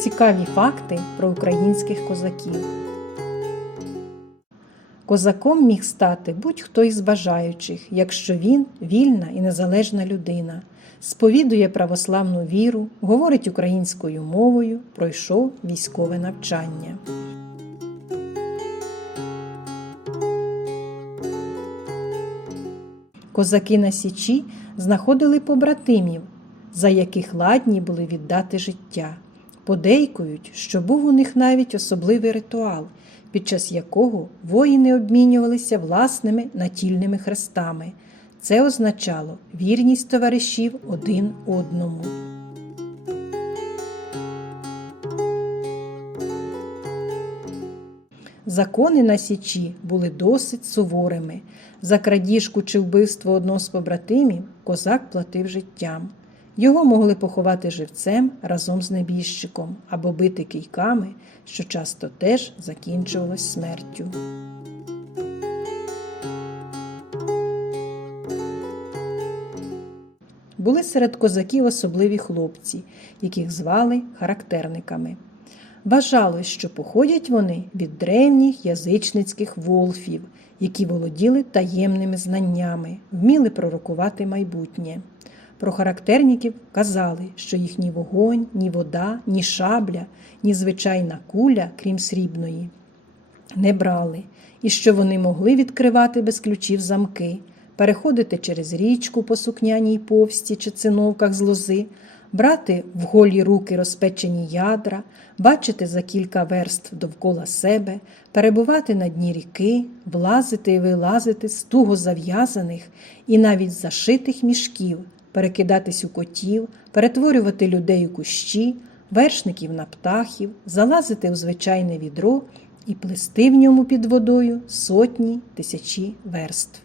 Цікаві факти про українських козаків. Козаком міг стати будь-хто із бажаючих, якщо він вільна і незалежна людина, сповідує православну віру, говорить українською мовою, пройшов військове навчання. Козаки на Січі знаходили побратимів, за яких ладні були віддати життя. Подейкують, що був у них навіть особливий ритуал, під час якого воїни обмінювалися власними натільними хрестами. Це означало вірність товаришів один одному. Закони на Січі були досить суворими. За крадіжку чи вбивство одного з побратимів козак платив життям. Його могли поховати живцем разом з небіжчиком або бити кийками, що часто теж закінчувалось смертю. Були серед козаків особливі хлопці, яких звали характерниками. Вважалось, що походять вони від древніх язичницьких волфів, які володіли таємними знаннями, вміли пророкувати майбутнє. Про характерників казали, що їх ні вогонь, ні вода, ні шабля, ні звичайна куля, крім срібної, не брали, і що вони могли відкривати без ключів замки, переходити через річку по сукняній повсті чи циновках з лози, брати в голі руки розпечені ядра, бачити за кілька верств довкола себе, перебувати на дні ріки, влазити і вилазити з туго зав'язаних і навіть зашитих мішків, перекидатись у котів, перетворювати людей у кущі, вершників на птахів, залазити у звичайне відро і плести в ньому під водою сотні тисячі верств.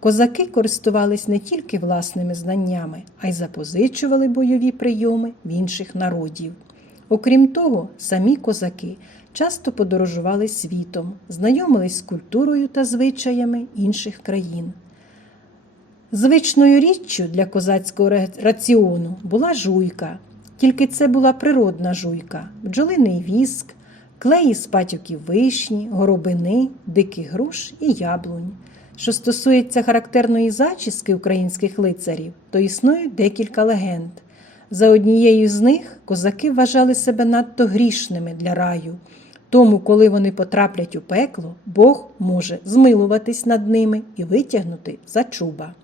Козаки користувались не тільки власними знаннями, а й запозичували бойові прийоми в інших народів. Окрім того, самі козаки часто подорожували світом, знайомились з культурою та звичаями інших країн. Звичною річчю для козацького раціону була жуйка, тільки це була природна жуйка, бджолиний віск, клеї з патюків вишні, горобини, диких груш і яблунь. Що стосується характерної зачіски українських лицарів, то існують декілька легенд. За однією з них козаки вважали себе надто грішними для раю. Тому, коли вони потраплять у пекло, Бог може змилуватись над ними і витягнути за чуба.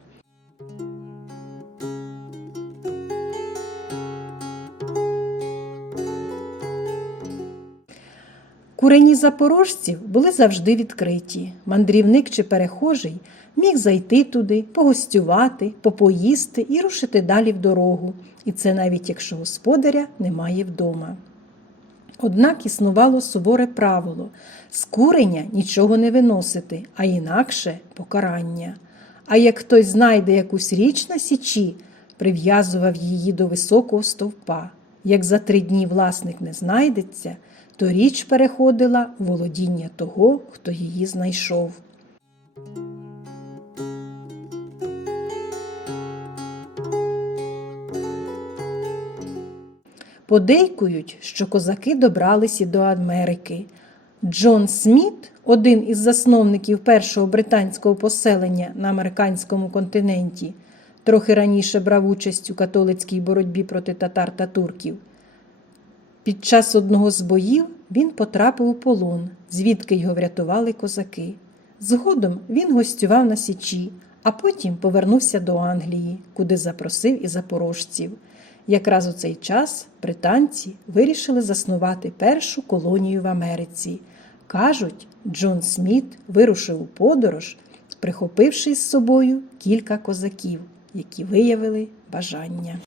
Курені запорожців були завжди відкриті. Мандрівник чи перехожий міг зайти туди, погостювати, попоїсти і рушити далі в дорогу, і це навіть якщо господаря немає вдома. Однак існувало суворе правило з курення нічого не виносити, а інакше покарання. А як хтось знайде якусь річ на січі, прив'язував її до високого стовпа. Як за три дні власник не знайдеться, то річ переходила у володіння того, хто її знайшов. Подейкують, що козаки добрались і до Америки. Джон Сміт, один із засновників першого британського поселення на американському континенті, трохи раніше брав участь у католицькій боротьбі проти татар та турків. Під час одного з боїв він потрапив у полон, звідки його врятували козаки. Згодом він гостював на Січі, а потім повернувся до Англії, куди запросив і запорожців. Якраз у цей час британці вирішили заснувати першу колонію в Америці. Кажуть, Джон Сміт вирушив у подорож, прихопивши з собою кілька козаків, які виявили бажання.